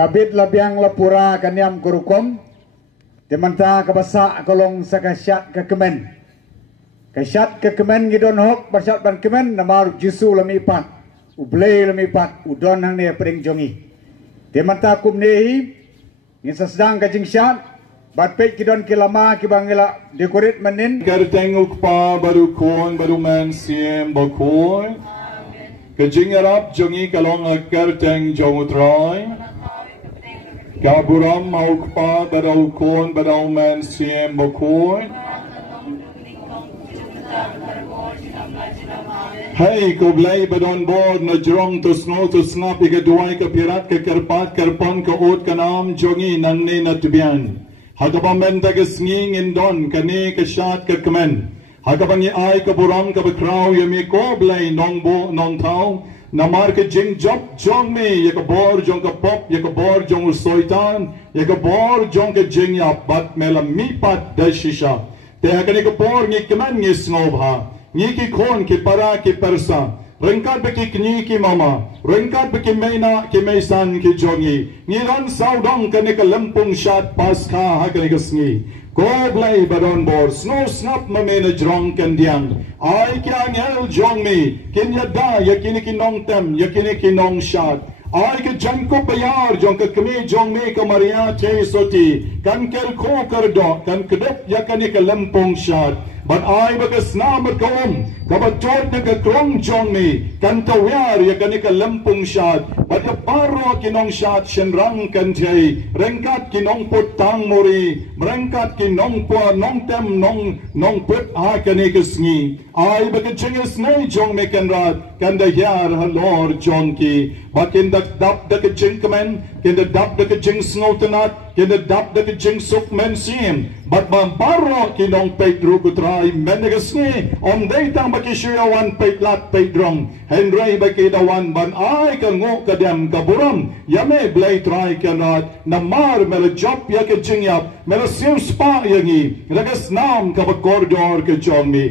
labit labiang lapura kanyam kurukom temanta kabasa kolong sakasyat ke kemen kasyat ke kemen gidon hok basyat ban kemen namar jisu lamipat ublei lamipat udon hang ne pring jongi temanta kumnehi ngisa sedang kajing syat bat pek gidon kilama kibangila dekorit menin kertenguk pa baru kon baru man siem bakoi kajing arab jongi kalong kerteng jongutrai Gaburam maukpa badau kon badau man siem bakoi. Hey ko blai badon board na jrong to snow to snap ika duai ka pirat ka karpat karpon ka ot ka nam jongi nang ne na tbian. Hagabam benda ka snging indon ka ne ka shat ka kemen. Hagabam ni ai ka buram ka bakraw yami ko blai nong bo nong tau. Namar ke jing job jong me ye ka bor jong ka pop ye ka bor jong soitan ye ka bor jong ke jing ya bat mela mi pat da shisha te ha ka bor ni keman ni snobha ni ki khon ki para ki persa rengkat be ki kni ki mama rengkat be ki meina ki meisan ki jongi ni ran saudong ka ne ka lampung shat paskha ha ka ni sngi ko blai badon bor snow snap ma me na jrong kan diang ai kya ngel jong mi kin ya da ya kin ki nong tem ya kin ki nong shat ai ke jang ko bayar jong ka kme jong me ka maria the soti kan ker ko kar do kan kedep ya kan ka lampong shat but ai ba ka snam ka ka ba tot na ka krong jong me kan ta wer ya kan ka lampong shat but ka paro ki nong shat shen rang kan thei rengkat ki nong pot tang mori rengkat ki nong po nong tem nong put ha kan ka sngi ai ba ka chinges nei jong me kan rat kan da yar halor jong ki bakin da dap da ka jing kamen kin da dap da ka jing snotenat kin da dap da ka jing suk men sim but bang paro ki nong pedro kutrai men ga sngi on day tang ba ki shia wan pedlat pedrong henry ba ki da wan ban ai ka ngo ka dem ka buram yame blai try kanat na mar mel job ya ka jing yap mel sim spa yangi ragas nam ka ba corridor ka jongmi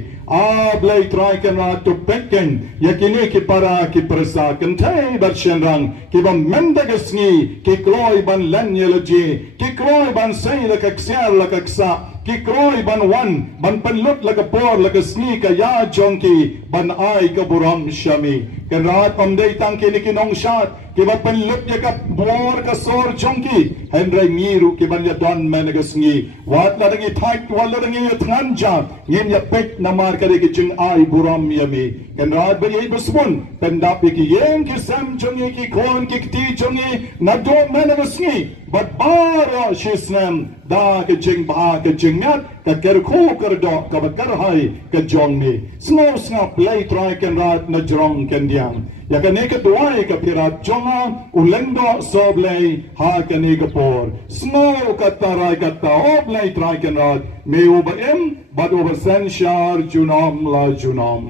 blai try kanat to pekken yakini ki para ki presa kan thai bar shenrang ki bam menda ga sngi ki kroi ban lan yeloji ki kroi ban sei la ka ksel la ka ksa ki kroi ban wan ban penlut la ka por la ka sngi ka ya jongki ban ai ka buram shami kan rat om dei tang ki ni ki nong shat ki ba penlut ya ka bor ka sor jongki henry ngiru ki ban ya don men ga sngi wat la ngi thai wal la ngi than ja ngin ya pek na mar ka ki jing ai buram yami kan rat ba ye besmun pendap ki yeng ki sam jongi ki kon ki ti jongi na do men ga sngi but bara shisnam da ka jing ba ka jing ngat ka ker ko kar do ka ba kar hai ka jong ni snow snap play try kan rat na jrong kan diang ya ka ne ka duai ka pirat jonga ulendo so play ha ka ne ka por snow ka tarai ka ta play try kan rat me uba em but over sen shar junom la junom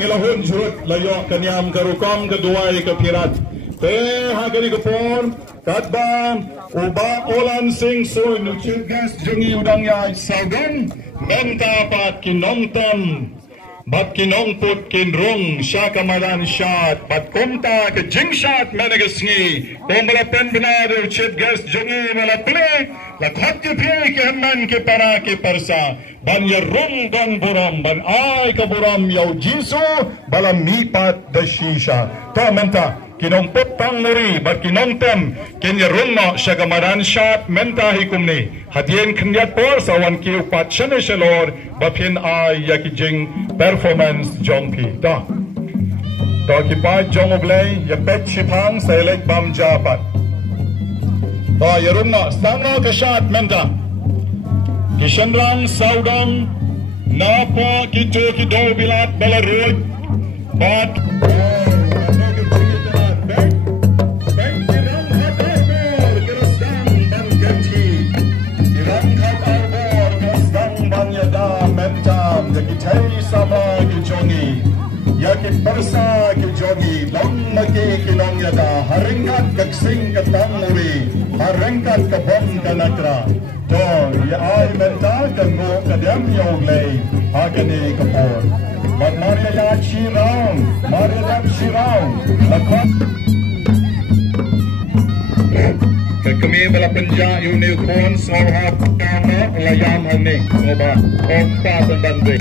ngilahun jurut layo kanyam karukom kaduay kapirat Hakani kapon katbam uba olan sing so nuchut gas jungi udang ya saudang menta pat kinongtam bat kinong put kinrung syakamadan Shad bat komta ke jing Shad menegasngi pembala pen benar chip gas jungi mala play la khat ke play ke man ke para ke parsa ban ya rum dan buram ban ai ka buram yau jisu balam mipat da shisha to menta kinong putang muri bat kinong tem kenya runno syagamaran Shad menta hikumni hadien knyat por sawan ki upat shane shalor bapin ai yakijing performance jongpi ta to ki pa jong oblay ya pet chipang selek bam japat to ya runno stanga ka Shad menta kishanrang saudang napa kito kido bilat balarut bat sama ke jongi yakit persa ke jongi long maki ke long yada haringkat keksing ke tamuri haringkat ke bom ke natra to ya ai menta ke ngo ke diam yong lei hakani ke por mat maria ya chirang maria ya chirang lakot kami bala penja unicorn sohab kama layam hane oba kompa bandre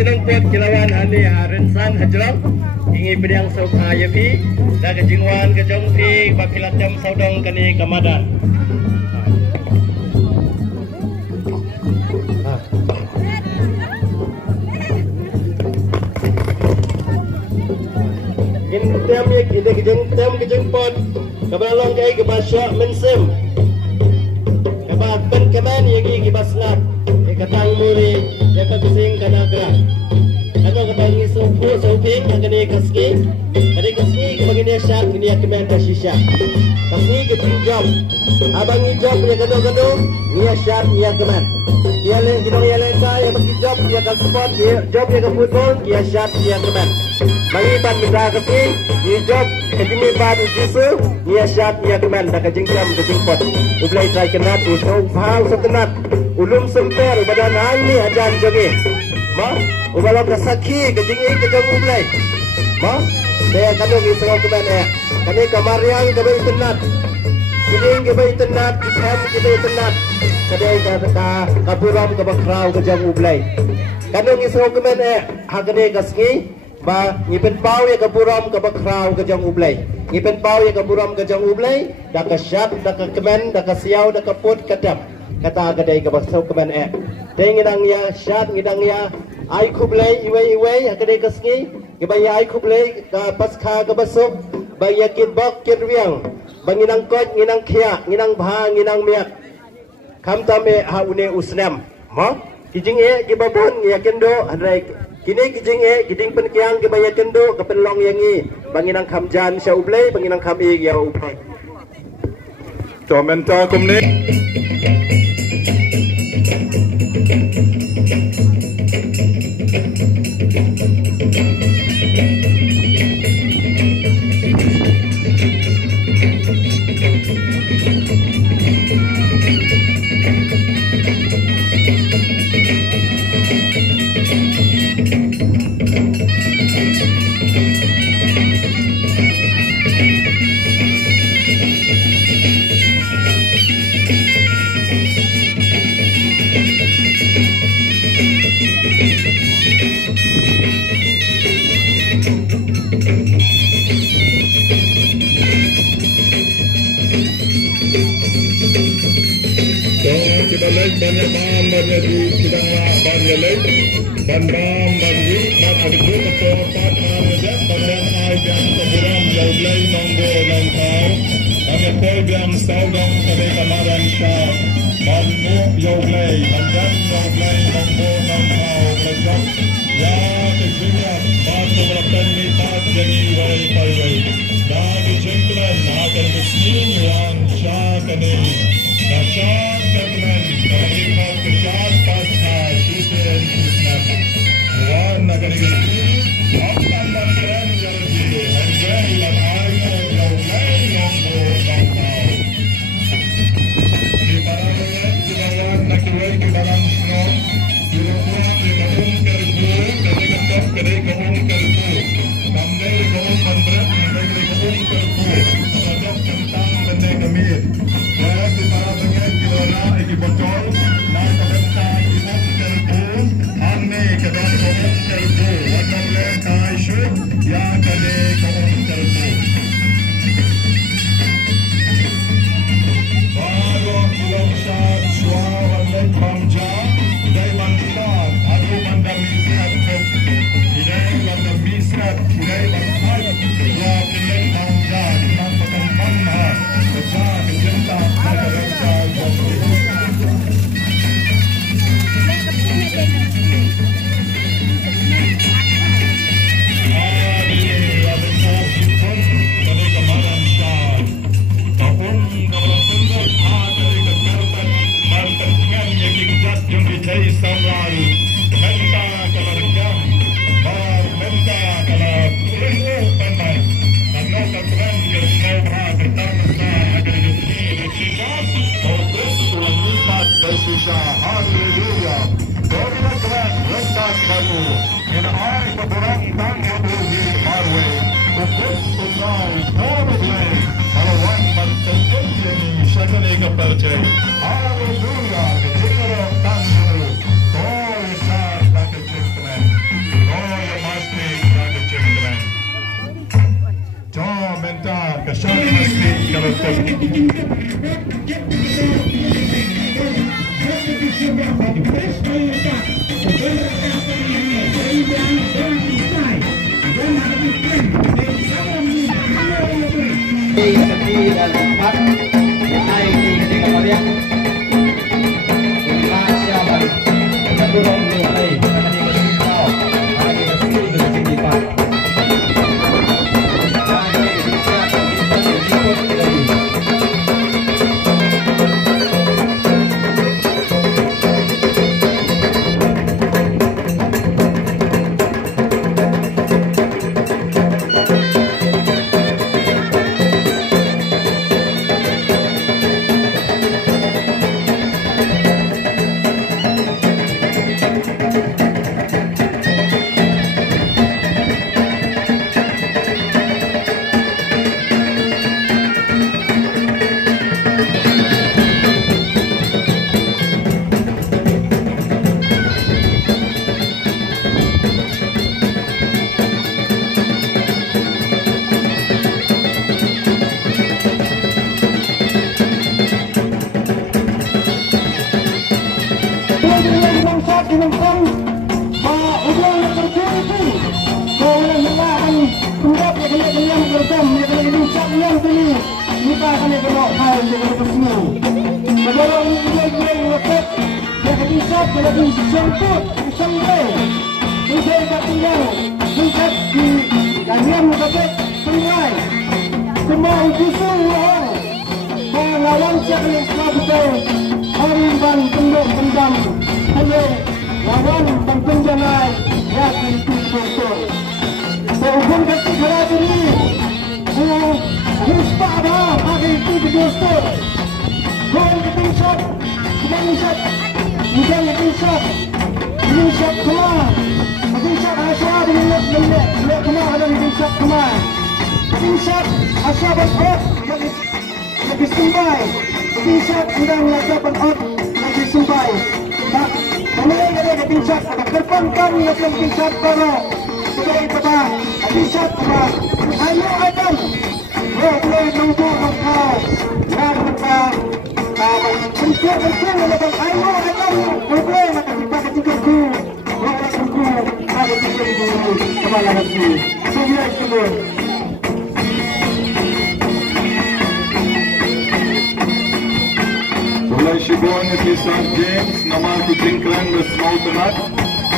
kinong pot kilawan hani harensan hajram ingi bidang sauka yapi da kejingwan kejongti bakilatem saudong kani kamadan in tem ye kide kejeng pot kabalong kai ke basya mensem kabat ben kaban yegi ke baslat katang muri ya kasing kanagra ano kabangi so ping kani kaski ke bagini Shad ni akmen ka shisha kaski ke job abangi job ya kado ni Shad ni akmen yale kidong yale ka ya bagi job ya ka sport ya job ya ka football ya Shad ni akmen bagi pan mitra kaski ni job kini pan jisu ni Shad ni akmen da ka jingkam ke jingpot ublai try kenat usau phang sekenat ulum semper badan ini ajan jogi ma ubalok kasaki kejing kejang ublai ma saya kadang ni semua keban kani kamariang kebai tenat kiding kebai tenat kitam kebai tenat kadai ka kapuram ke bakrau kejang ublai kadang ni semua keban hakane kaski ba ngipen pau ya kapuram ke bakrau kejang ublai ngipen pau ya kapuram kejang ublai dak ka Shad dak ka kemen dak ka siau dak ka put kadam kata kadai ke basau kemen tengidang ya Shad ngidang ya ai kublai iwei kadai kasngi ke baya ai kublai ka Paskha ke basuk baya kit bok kit riang banginang kot nginang khia nginang bha nginang miak kam tame ha une usnam ma kijing ke babon ya kendo andai kini kijing kiding penkiang ke baya kendo ke penlong yangi banginang khamjan sya ublai banginang kham ik ya ublai to menta kumne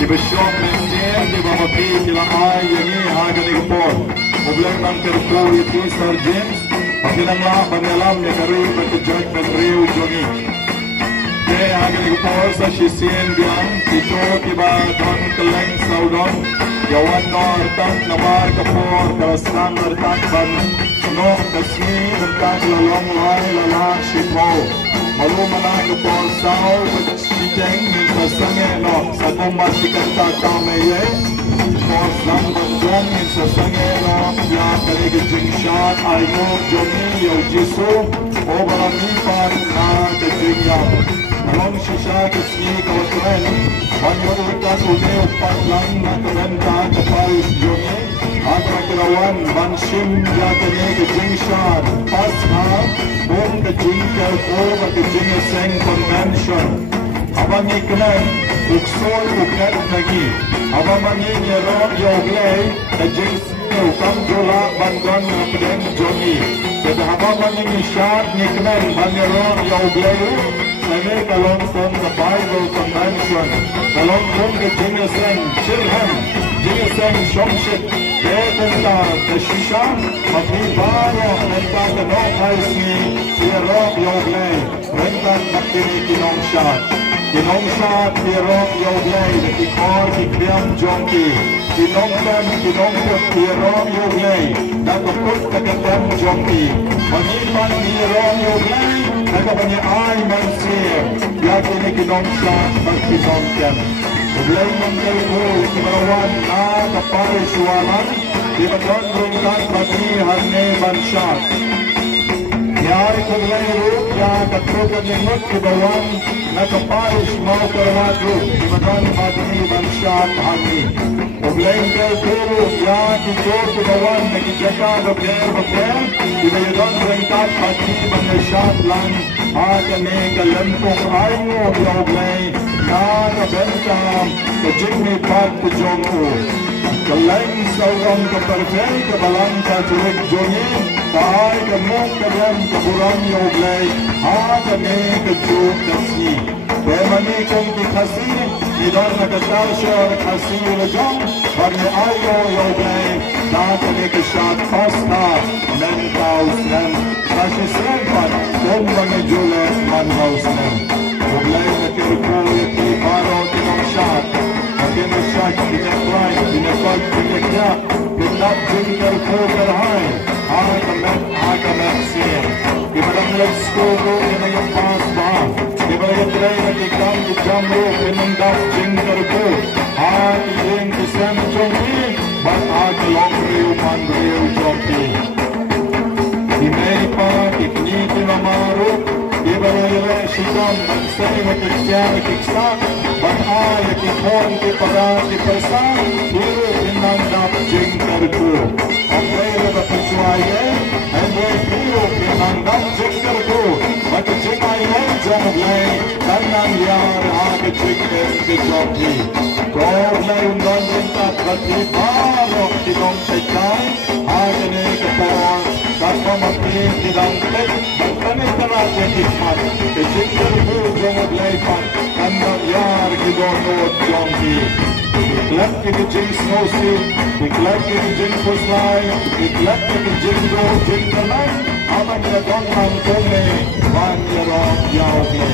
di besyok mesin di bawah kila ai yang ini harga ni kepol problem nang terku itu Sir James pakinanglah bandalam ya kari berkejut berriu jongi ke harga ni kepol sa sisien biang itu tiba don keleng saudon yawan nor tak namar kepol kerasang bertak ban no kasmi bertak lalong lai lalak shipo malu mana kepol sao berciteng sasangnya no satu masih kata kami ye kepol sang banjong sasangnya no ya kali kejing Shad aimo jomi yau jisu obarami pan na kejing yau malong sisa kesni kawasan banyak ikan udah upat lang na kebenta ke Parish jomi Agra kelawan bansim ya kali kejing Shad Paskha bom kejing kelko kejing seng convention abang iklan uksol ukat lagi abang mangi nyerok yoglay kejing siu kam jola bandan pedeng jomi jadi abang mangi Shad iklan banyerok yoglay Ini kalon kong the Bible Convention, kalon kong the Jingaseng Chilham, Jingaseng Shomshit, Bekunta, the Shisha, Mapibaro, Renta the North Haisni, Sierrok Yoglay, Renta Makini Kinong Shad, Kinong Shad, Sierrok Yoglay, the Kikor Kikriam Jonki, Kinong Tem, Kinong Put, Sierrok Yoglay, Nakaput Kakatem Jonki, Manipan Sierrok Yoglay, Nakapanya ay mansir, yakin ni Kinong Shad, Kinong Tem. Ublay Mangal ko, Kimarawan na Parish Waman, di Madron Rungkat Pati Harne Banshad. Yari Kublay Ruk, ya Katrukan Nimut Kibawan, na Parish Mau Karawadu, di Madron Pati Banshad Harne. Ublay Mangal ko, ya Kitor Kibawan, na Kijaka Bakir, di Madron Rungkat Pati Banshad Lang, Hakane Kalempong Ayo Ublay, Nada bentam, kejingni pat kejongu. Keleng saurang kepercayai kebalang katurik jongi, taai kemung kerem keburang yoglay, hakane kejuk kesni. Bemani kong dikasih, idar nakatal syar kasih lejong, harne ayo yoglay, hakane kesyat Paskha, mentau sen, kasih serempat, kong mengejulet manhau sen. Ublay na kirko yaki paro Kinong Shad Makin na Shad kinekray Kinekod kinekya Kinap jingkar ko karhay Hakamet siya Ibalang lagskogo Kinayang pasba Ibalang tray na kikam Kijamro Kinandap jingkar ko Hakijing kisem jompi Bat hakalong riyo man riyo jompi Imay pa Kikniki na maruk Ibalang shikam Mansay makikya makiksak Batay kikon kipara kipasan Hiro inandap jingkar ko Ang raya na pagsuwaye Ang raya hiro inandap jingkar ko Matijingay jonglay Kanang yar hakijingin kijongli Koglay undan rintat Batibaro kinong tekay Hakini kapon Kapamatin kinangkit Bagtanit na natin ikmat Kijingkar ko jonglay pat Kanang yar kidonot jongli Iklap kijing snowsuit Iklap kijing puslay Iklap kijing do jing kanay Amang yadong ang kone Banyarong yawli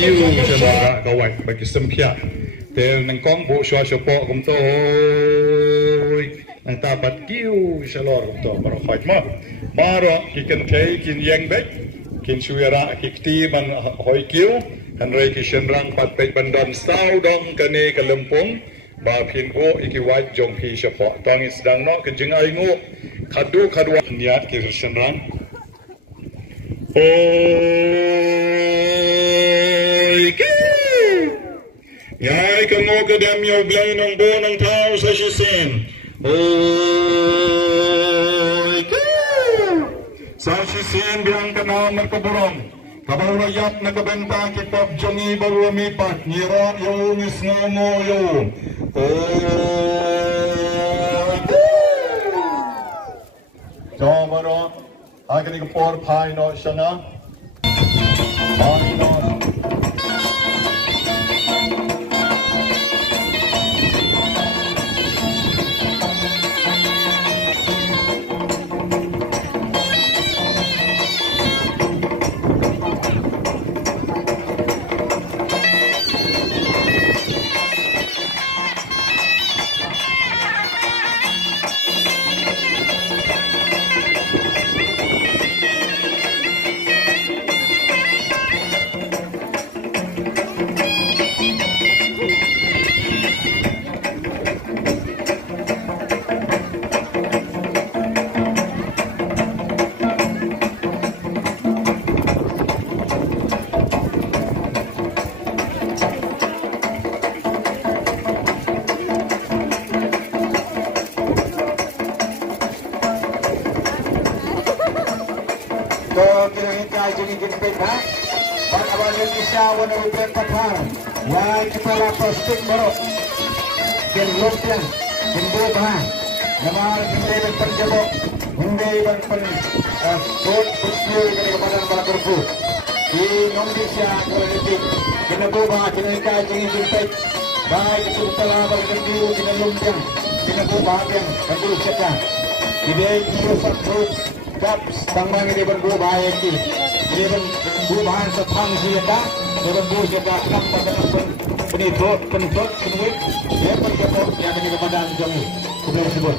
yêu cho nó ra câu vậy bagi sempia tel nang kong bo shwa shopo kum to nang ta bat kiu shalor kum to maro fight ma maro ki kan thei kin yang bek kin suara kikti ban hoi kiu kan rei ki shenrang pat pe bandan sau dong kane kalempong ba phin go iki wai jong phi shapo tong is dang no kin jing ai ngu khadu khadwa niat ki shenrang oi ki Yai kamu kedam yo blai nong bo nong tau sa shisen. Oi ke. Sa shisen biang kana merkeburong. Kabau rayap na kabenta kipap jongi baru mipat nyira yo nisnamo yo. Oi ke. Coba ro. Akan ikapor pai no shana. Pai no. Wai kepala plastik baru Kenlopyan Kendobahan Namal Kendeban Penjabok Kendeban Kod Kusnul Kali Kepadan Balakurku Di Indonesia Kualitik Kendobahan Keneka Jengin Jimpek Baik itu kepala Balakurku Kenlopyan Kendobahan Kendu Syekah Kidai Kisat Perut Gaps Tangbang ini berdobahan Ini berdobahan Setang Syekah Dalam buah jaga kenapa kenapa penidot penuit ya perjalanan yang ada kepada kami sudah disebut.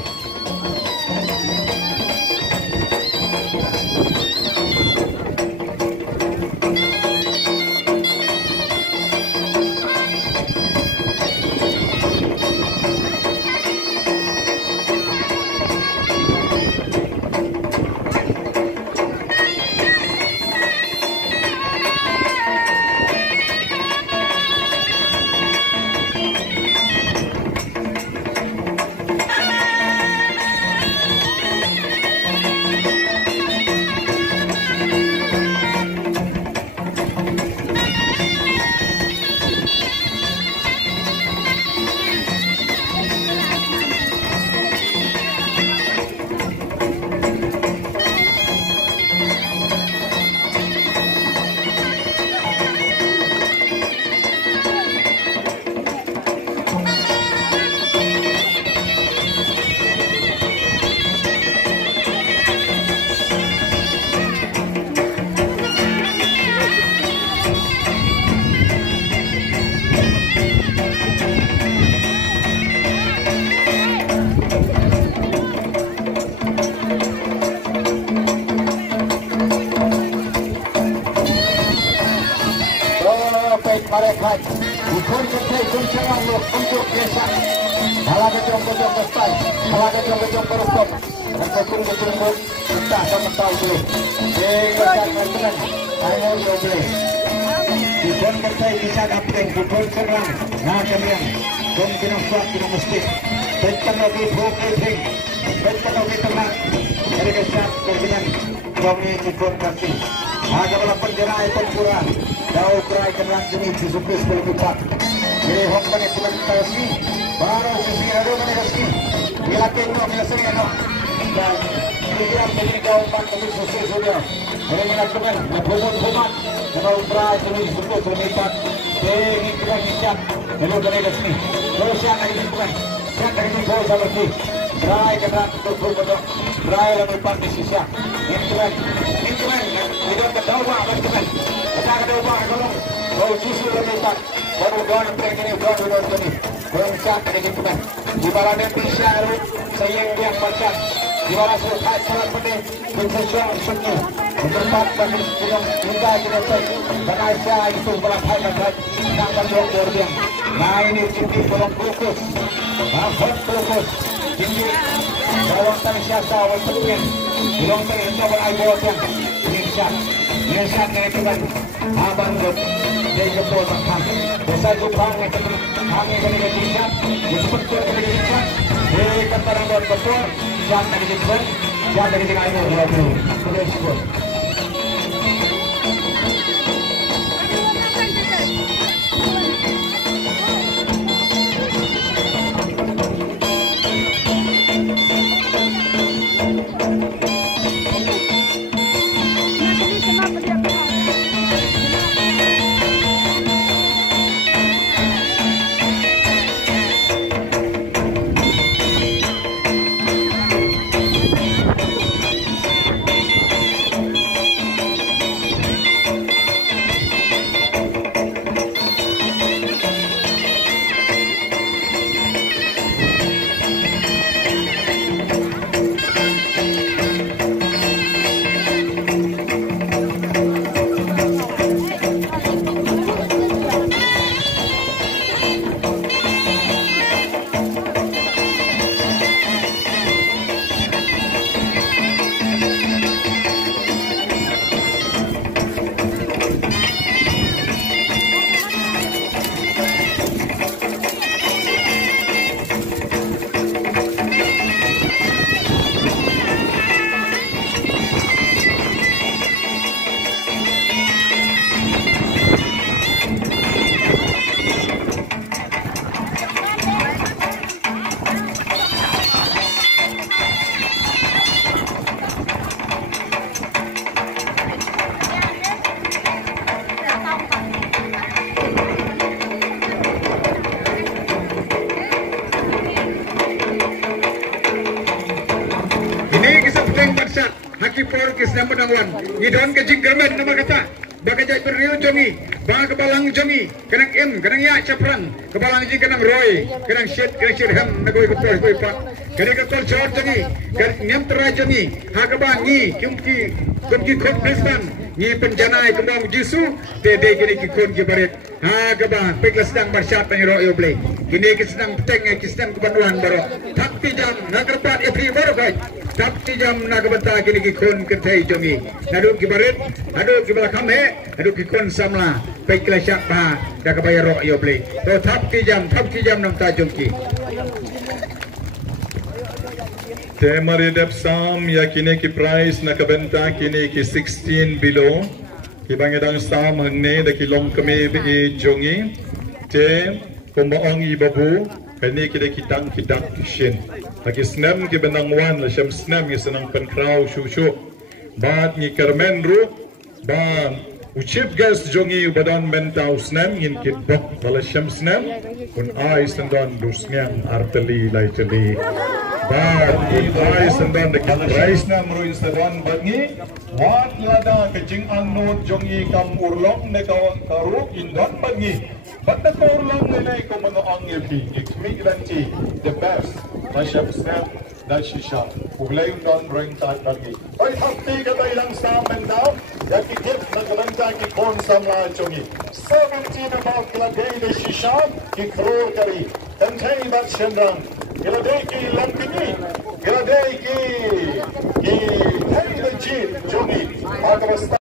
Parekat, bukan kerja kuncangan lo untuk biasa. Kalau kejong-kejong kesal, kalau kejong-kejong perukop, dan kejong-kejong kita sama tahu dulu. Jangan kerja, ayo yo boleh. Bukan kerja bisa dapat, bukan serang, nah kalian, kau kena suap kena mesti. Betul lagi bukan, betul lagi tenang. Jadi kesat kerjaan, kami ikut kasih. Agak berapa jerai penjurah. Daw kerai kenang jenis disukis berlipat. Jadi hokman itu mentasi. Baru sisi ada mana kasih. Bila kena biasanya no. Dan kira menjadi jawapan kami sukses sudah. Orang yang lakukan berhubung humat. Daw kerai jenis disukis berlipat. Ini kita hijab. Lalu dari kasih. Terus yang lagi bukan. Yang lagi boleh seperti. Kerai kenang berhubung. Kerai berlipat di sisa. Ini kan. Tidak ketawa kan. Kita ada ubah kalau kalau susu lebih tak baru doan trek ini doan ini. Bangsa kena gitu kan. Di barat Indonesia sayang dia macam di mana selesai sangat penting bersesuaian semua tempat bagi film kita kita dan Aisyah itu berapa kali nak berdua dia. Nah ini cuti belum fokus, fokus. Ini kalau tak siapa awal penting belum terhentak beraibot yang ini Shad ni kan abang tu dia jemput makan. Besar jupang ni kami kena Shad, seperti kena Shad. Kata orang betul, Shad nak jemput, Shad nak jemput aibot dulu. Boleh sebut. Sedang penangwan ngidon ke jinggamen nama kata bakajai beriu jongi bang kebalang jongi kenang ya capran kebalang jing kenang roy kenang Shad ham nagoi kepol koi pak kenang kepol jor jongi ngem terai jongi hakabang ngi kumki khot kristan ngi penjanai kembang jisu dede kini kikon ki baret hakabang peklas sedang bersyat pengiro yoble kini sedang peteng sedang kebanduan baro tapi jam nagerpat epri baru kai tapi jam nak bentah kini kikon kertai jongi naduk kibaret aduk kibelakam aduk kikon samla baiklah syakba dah kebayar roh yo beli to tapi jam nam ta jongi Temari dep sam ya kini ki price nak bentah kini ki 16 below ki bangedang sam hne da ki long kami bi jongi te kumbaong ibabu kini kita kitang kishin lagi senam ki benang wan la syam senam ki senang penkrau shushu bat ni kermen ru ba uchip gas jongi badan mentau senam in ki bok la syam senam kun ai sendan dusngan arteli lai teli bat ki ai sendan de price na mru instagram bat ni wat lada kejing anut jongi kam urlong ne karu indon bat ni but the core long nilai ko mano ang yapi ikmigranti the best Masya Snap dan Shisha Uglayong don bring tat lagi Oi hafti ka ba ilang sa mentaw Yaki tip na kabanta ki kon samla chongi 17 about kilagay de Shisha ki kror kari Tantay bat shendang Kilagay ki lampini Kilagay ki Hey de jit chongi Agabasta